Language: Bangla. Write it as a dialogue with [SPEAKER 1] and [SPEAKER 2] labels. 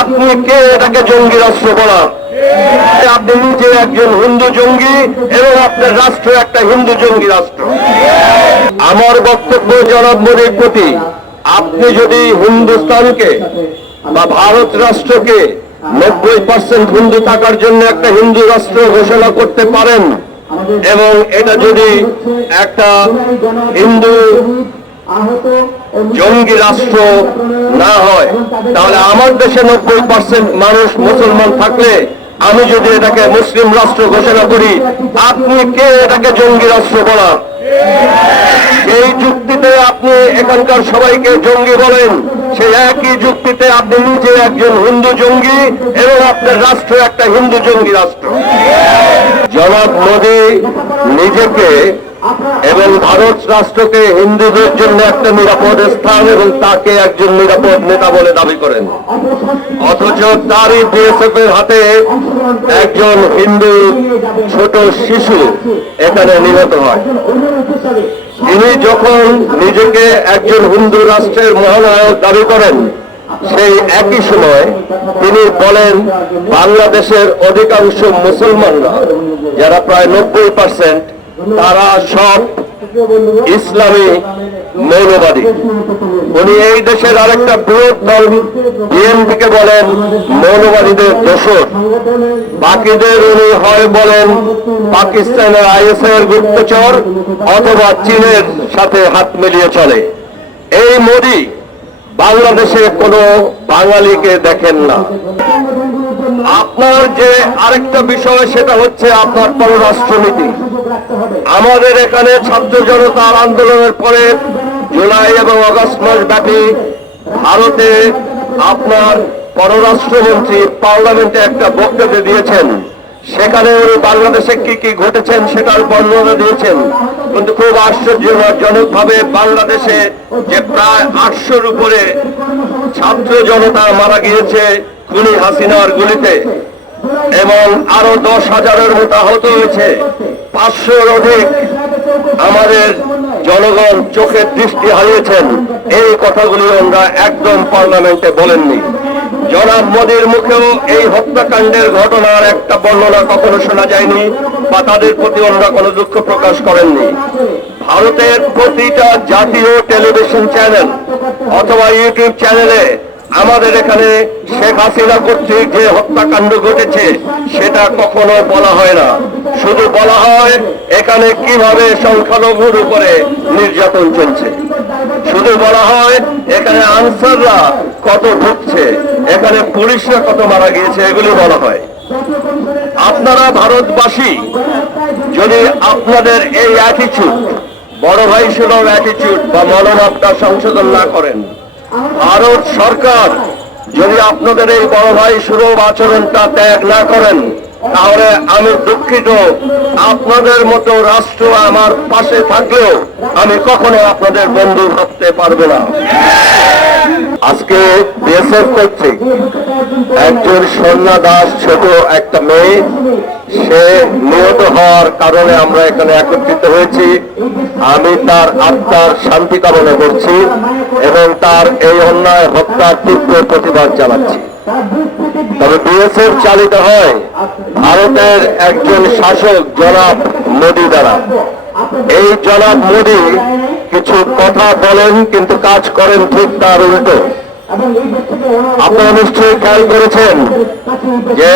[SPEAKER 1] আপনি কে এটাকে জঙ্গি রাষ্ট্র বলা? আপনি নিজে একজন হিন্দু জঙ্গি এবং আপনার রাষ্ট্র একটা হিন্দু জঙ্গি রাষ্ট্র। আমার বক্তব্য জনাব মোদীর প্রতি, আপনি যদি হিন্দুস্তানকে বা ভারত রাষ্ট্রকে নব্বই পার্সেন্ট হিন্দু থাকার জন্য একটা হিন্দু রাষ্ট্র ঘোষণা করতে পারেন, এবং এটা যদি একটা হিন্দু জঙ্গি রাষ্ট্র না হয় তাহলে আমার দেশে নব্বই পার্সেন্ট মানুষ মুসলমান থাকলে আমি যদি এটাকে মুসলিম রাষ্ট্র ঘোষণা করি আপনি কে এটাকে জঙ্গি রাষ্ট্র বলা সেই যুক্তিতে আপনি এখানকার সবাইকে জঙ্গি বলেন সেই একই যুক্তিতে আপনি নিজে একজন হিন্দু জঙ্গি এবং আপনার রাষ্ট্র একটা হিন্দু জঙ্গি রাষ্ট্র। জনাব মোদী নিজেকে এবং ভারত রাষ্ট্রকে হিন্দুদের জন্য একটা নিরাপদ স্থান এবং তাকে একজন নিরাপদ নেতা বলে দাবি করেন। অথচ তারই বিএসএফ এর হাতে একজন হিন্দু ছোট শিশু এখানে নিহত হয়। তিনি যখন নিজেকে একজন হিন্দু রাষ্ট্রের মহানায়ক দাবি করেন, সেই একই সময় তিনি বলেন, বাংলাদেশের অধিকাংশ মুসলমানরা, যারা প্রায় নব্বই পার্সেন্ট তারা সব ইসলামী মৌলবাদী। উনি এই দেশের আরেকটা বৃহৎ দল, বিএনপিকে বলেন মৌলবাদীদের দোষর। বাকিদের উনি হয় বলেন পাকিস্তানের আইএসআই গুপ্তচর অথবা চীনের সাথে হাত মিলিয়ে চলে। এই মোদি বাংলাদেশে কোনো বাঙালিকে দেখেন না। আপনার যে আরেকটা বিষয়, সেটা হচ্ছে আপনার পররাষ্ট্রনীতি। আমাদের এখানে ছাত্র জনতার আন্দোলনের পরে জুলাই এবং আগস্ট মাস ব্যাপী ভারতে আপনার পররাষ্ট্রমন্ত্রী পার্লামেন্টে একটা বক্তব্য দিয়েছেন। সেখানে উনি বাংলাদেশে কি কি ঘটেছেন সেটার বর্ণনা দিয়েছেন। কিন্তু খুব আশ্চর্যজনক ভাবে বাংলাদেশে যে প্রায় আটশোর উপরে ছাত্র জনতা মারা গিয়েছে খুনি হাসিনার গুলিতে। এবং আরও দশ হাজারের মতো হয়েছে। পাঁচশোর অধিক আমাদের জনগণ চোখের দৃষ্টি হারিয়েছেন। এই কথাগুলি আমরা একদম পার্লামেন্টে বলেননি। জনাব মোদীর মুখেও এই হত্যাকাণ্ডের ঘটনার একটা বর্ণনা কখনো শোনা যায়নি বা তাদের প্রতি আমরা কোনো দুঃখ প্রকাশ করেননি। ভারতের প্রতিটা জাতীয় টেলিভিশন চ্যানেল অথবা ইউটিউব চ্যানেলে আমাদের এখানে শেখ হাসিনা কর্তৃক যে হত্যাকাণ্ড ঘটেছে, সেটা কখনো বলা হয় না। শুধু বলা হয়, এখানে কীভাবে সংখ্যালঘুর উপরে নির্যাতন চলছে। শুধু বলা হয়, এখানে আনসাররা কত ঢুকছে, এখানে পুলিশরা কত মারা গিয়েছে, এগুলি বলা হয়। আপনারা ভারতবাসী, যদি আপনাদের এই অ্যাটিচিউড বড় ভাই সুলভ অ্যাটিচিউড বা মনোভাবটা সংশোধন না করেন ভারত সরকার, যদি আপনাদের এই বড় ভাই সুলভ আচরণটা ত্যাগ না করেন, তাহলে আমি দুঃখিত। আপনাদের মতো রাষ্ট্র আমার পাশে থাকলেও আমি কখনো আপনাদের বন্ধু ভাবতে পারব না। আজকে বিএসএফ কর্তৃক একজন সন্ধ্যা দাস ছোট একটা মেয়ে সে নিহত হওয়ার কারণে আমরা এখানে একত্রিত হয়েছি। আমি তার আত্মার শান্তি কামনা করছি এবং তার এই অন্যায় হত্যার তীব্র প্রতিবাদ জানাচ্ছি। তবে বিএসএফ চালিত হয় ভারতের একজন শাসক জনাব মোদি দ্বারা। এই জনাব মোদী কিছু কথা বলেন কিন্তু কাজ করেন ঠিক তার উল্টো। আপনারা নিশ্চয়ই খেয়াল করেছেন যে